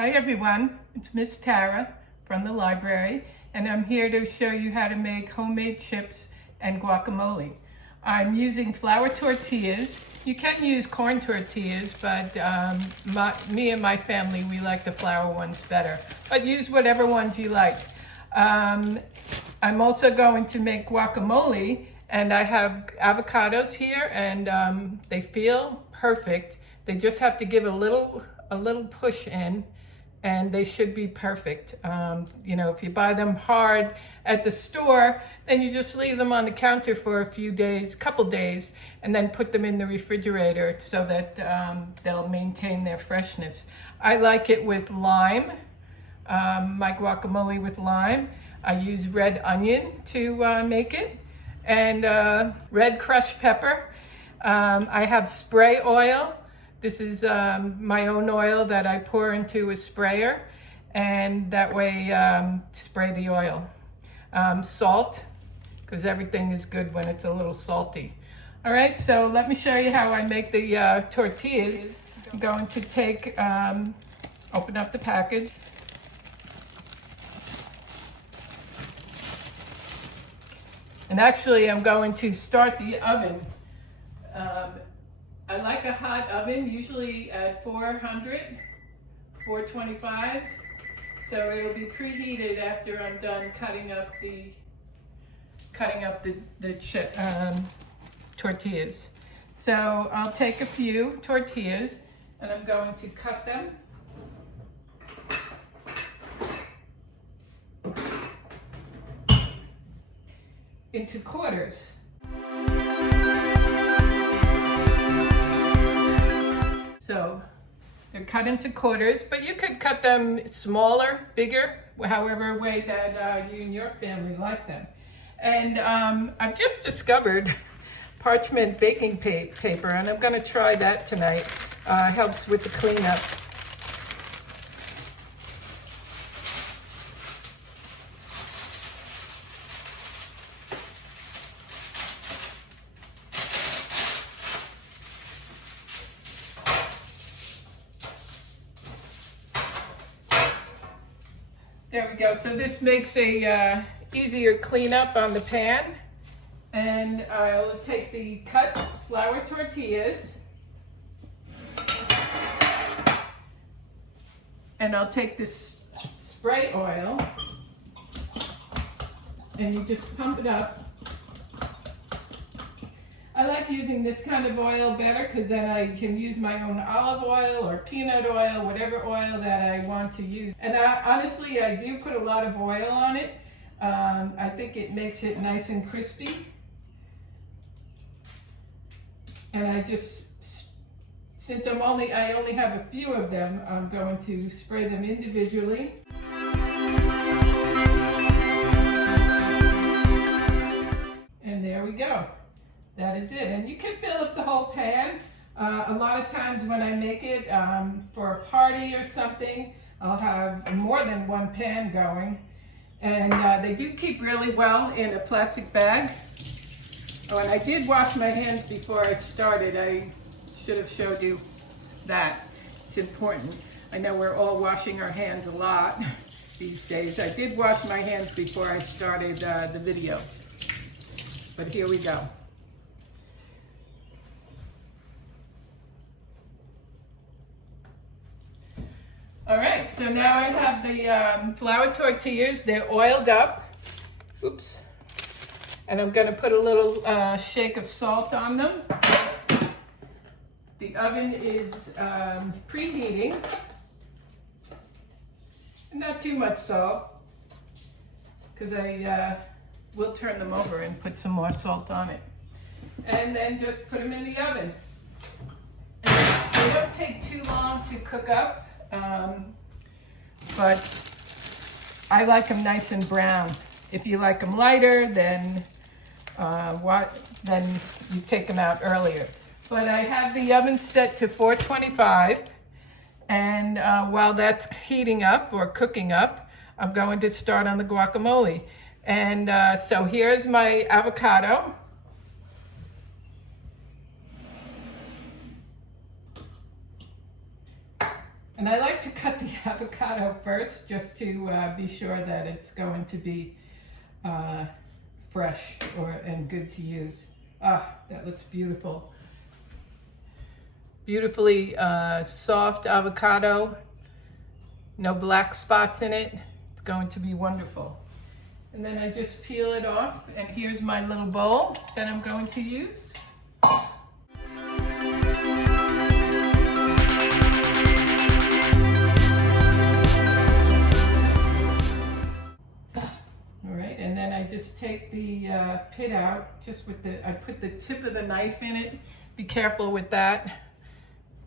Hi everyone, it's Miss Tara from the library, and I'm here to show you how to make homemade chips and guacamole. I'm using flour tortillas. You can use corn tortillas, but me and my family, we like the flour ones better. But use whatever ones you like. I'm also going to make guacamole, and I have avocados here, and they feel perfect. They just have to give a little push in, and they should be perfect. You know, if you buy them hard at the store, then you just leave them on the counter for a few days, couple days, and then put them in the refrigerator so that they'll maintain their freshness. I like it with lime, my guacamole with lime. I use red onion to make it, and red crushed pepper. I have spray oil. This is my own oil that I pour into a sprayer, and that way spray the oil. Salt, because everything is good when it's a little salty. All right, so let me show you how I make the tortillas. I'm going to take, open up the package. And actually, I'm going to start the oven. I like a hot oven, usually at 425. So it'll be preheated after I'm done cutting up the tortillas. So I'll take a few tortillas and I'm going to cut them. Into quarters. So they're cut into quarters, but you could cut them smaller, bigger, however way that you and your family like them. And I've just discovered parchment baking paper, and I'm going to try that tonight. Helps with the cleanup. There we go. So this makes a easier cleanup on the pan. And I'll take the cut flour tortillas. And I'll take this spray oil. And you just pump it up. I like using this kind of oil better because then I can use my own olive oil or peanut oil, whatever oil that I want to use. And honestly, I do put a lot of oil on it. I think it makes it nice and crispy. And I just, since I only have a few of them, I'm going to spray them individually. And there we go. That is it. And you can fill up the whole pan. A lot of times when I make it for a party or something, I'll have more than one pan going. And they do keep really well in a plastic bag. Oh, and I did wash my hands before I started. I should have showed you that. It's important. I know we're all washing our hands a lot these days. I did wash my hands before I started the video. But here we go. All right, so now I have the flour tortillas. They're oiled up. Oops. And I'm gonna put a little shake of salt on them. The oven is preheating. Not too much salt, because I will turn them over and put some more salt on it. And then just put them in the oven. And they don't take too long to cook up. But I like them nice and brown. If you like them lighter, then you take them out earlier. But I have the oven set to 425, and while that's heating up or cooking up, I'm going to start on the guacamole. And so here's my avocado. And I like to cut the avocado first just to be sure that it's going to be fresh and good to use. Ah, that looks beautiful. Beautifully soft avocado. No black spots in it. It's going to be wonderful. And then I just peel it off, and here's my little bowl that I'm going to use. All right, and then I just take the pit out, just with I put the tip of the knife in it. Be careful with that.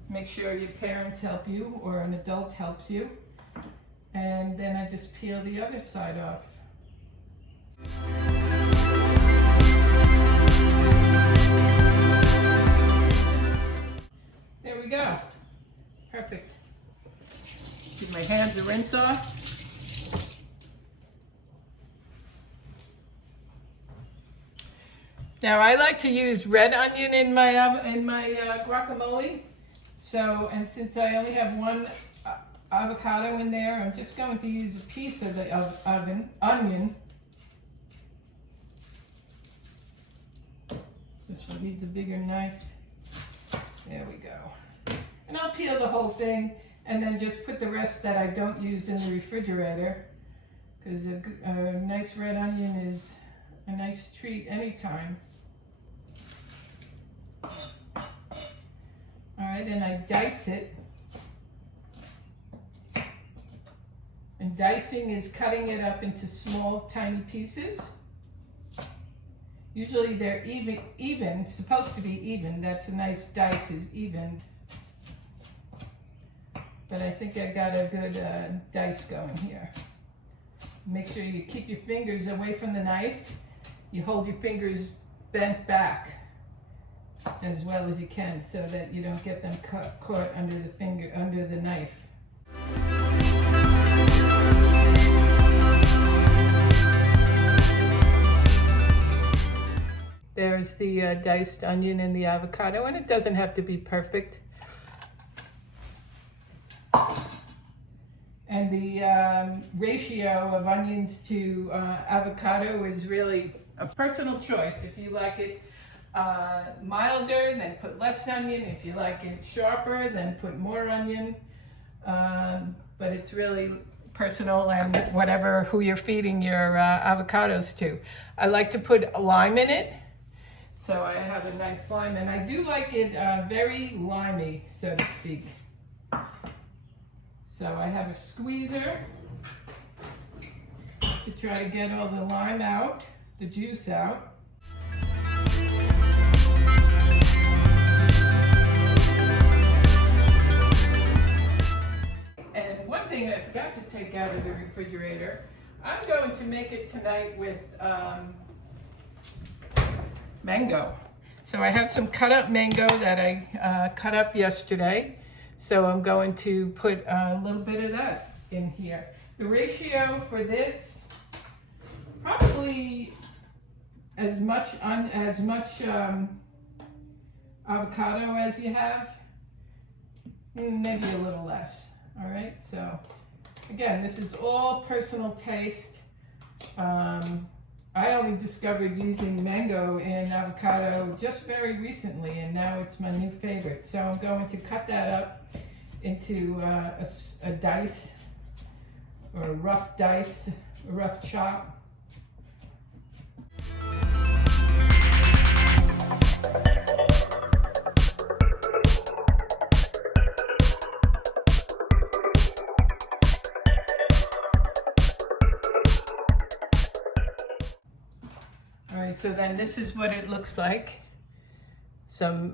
Make sure your parents help you or an adult helps you. And then I just peel the other side off. There we go. Perfect. Give my hands a rinse off. Now I like to use red onion in my guacamole. So, and since I only have one avocado in there, I'm just going to use a piece of the onion. This one needs a bigger knife. There we go. And I'll peel the whole thing and then just put the rest that I don't use in the refrigerator, because a nice red onion is a nice treat anytime. All right, and I dice it. And dicing is cutting it up into small, tiny pieces. Usually they're even, supposed to be even. That's a nice dice, is even. But I think I got a good dice going here. Make sure you keep your fingers away from the knife. You hold your fingers bent back as well as you can, so that you don't get them caught under the knife. There's the diced onion and the avocado, and it doesn't have to be perfect. And the ratio of onions to avocado is really a personal choice. If you like it milder, then put less onion. If you like it sharper, then put more onion. But it's really personal, and who you're feeding your avocados to. I like to put a lime in it, so I have a nice lime, and I do like it very limey, so to speak. So I have a squeezer to try to get all the lime out, the juice out. And one thing I forgot to take out of the refrigerator, I'm going to make it tonight with mango. So I have some cut up mango that I cut up yesterday. So I'm going to put a little bit of that in here. The ratio for this, probably as much avocado as you have, maybe a little less. All right, so again, this is all personal taste. I only discovered using mango in avocado just very recently, and now it's my new favorite. So I'm going to cut that up into a dice, or a rough dice, a rough chop. All right, so then this is what it looks like. Some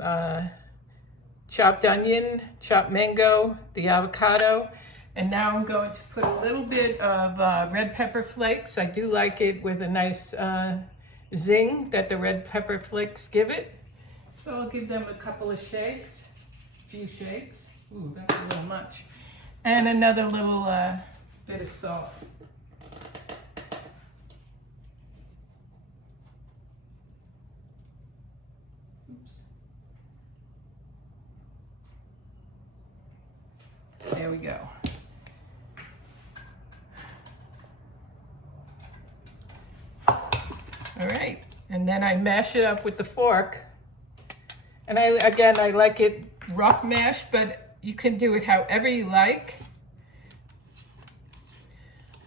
chopped onion, chopped mango, the avocado, and now I'm going to put a little bit of red pepper flakes. I do like it with a nice zing that the red pepper flakes give it. So I'll give them a couple of shakes, a few shakes. Ooh, that's a little much. And another little bit of salt. There we go. And then I mash it up with the fork. And I like it rough mash, but you can do it however you like.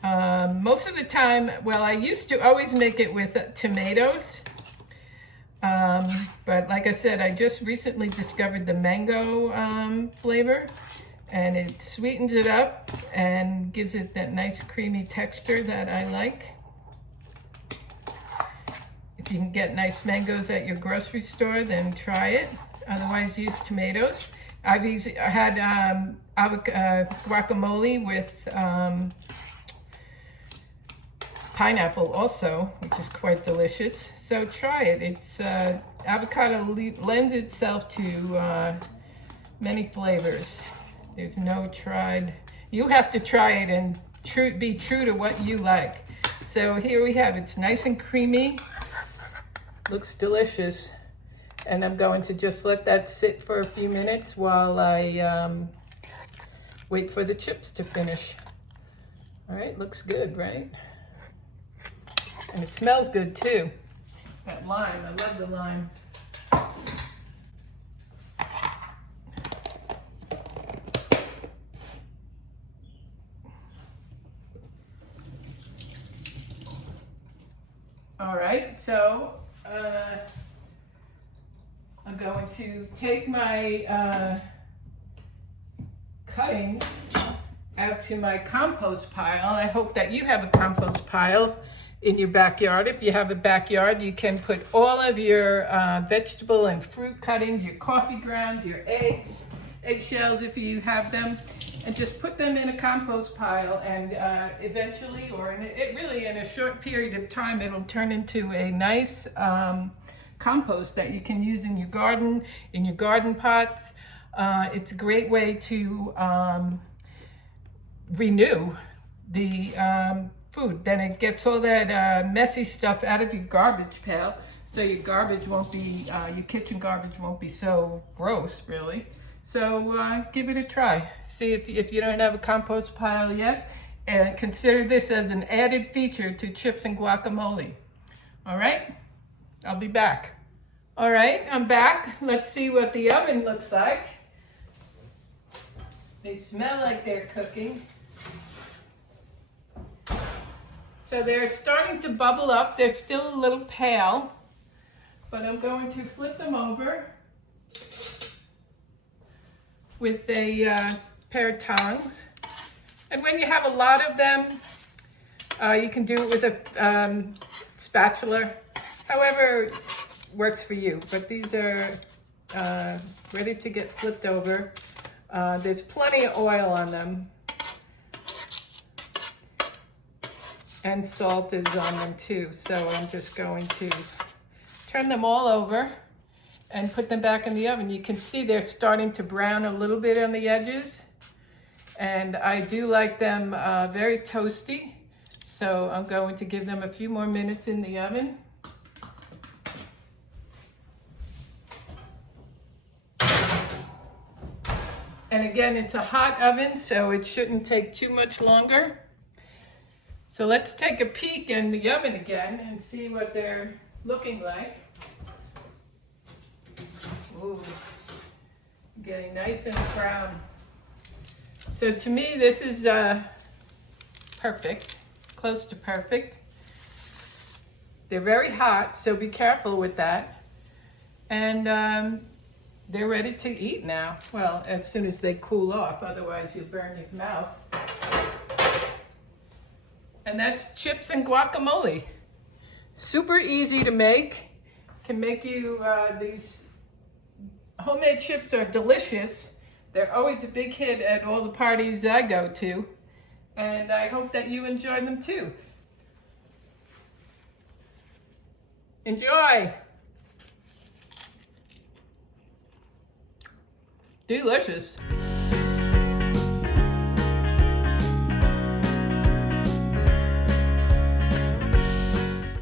Most of the time, well, I used to always make it with tomatoes. But like I said, I just recently discovered the mango flavor, and it sweetens it up and gives it that nice creamy texture that I like. If you can get nice mangoes at your grocery store, then try it. Otherwise, use tomatoes. I had guacamole with pineapple also, which is quite delicious. So try it. It's avocado lends itself to many flavors. There's no tried. You have to try it and be true to what you like. So here we have it. It's nice and creamy. Looks delicious. And I'm going to just let that sit for a few minutes while I wait for the chips to finish. All right, looks good, right? And it smells good too. That lime, I love the lime. All right, so I'm going to take my cuttings out to my compost pile. I hope that you have a compost pile in your backyard. If you have a backyard, you can put all of your vegetable and fruit cuttings, your coffee grounds, your eggs, eggshells if you have them, and just put them in a compost pile, and eventually, or in a short period of time, it'll turn into a nice compost that you can use in your garden pots. It's a great way to renew the food. Then it gets all that messy stuff out of your garbage pail, so your garbage won't be, your kitchen garbage won't be so gross, really. So give it a try. See if you don't have a compost pile yet, and consider this as an added feature to chips and guacamole. All right, I'll be back. All right, I'm back. Let's see what the oven looks like. They smell like they're cooking. So they're starting to bubble up. They're still a little pale, but I'm going to flip them over with a pair of tongs. And when you have a lot of them, you can do it with a spatula, however works for you. But these are ready to get flipped over. There's plenty of oil on them. And salt is on them too. So I'm just going to turn them all over and put them back in the oven. You can see they're starting to brown a little bit on the edges. And I do like them very toasty. So I'm going to give them a few more minutes in the oven. And again, it's a hot oven, so it shouldn't take too much longer. So let's take a peek in the oven again and see what they're looking like. Ooh, getting nice and brown. So to me, this is perfect, close to perfect. They're very hot, so be careful with that. And they're ready to eat now. Well, as soon as they cool off, otherwise you'll burn your mouth. And that's chips and guacamole. Super easy to make. Can make you, these homemade chips are delicious. They're always a big hit at all the parties I go to. And I hope that you enjoy them too. Enjoy. Delicious.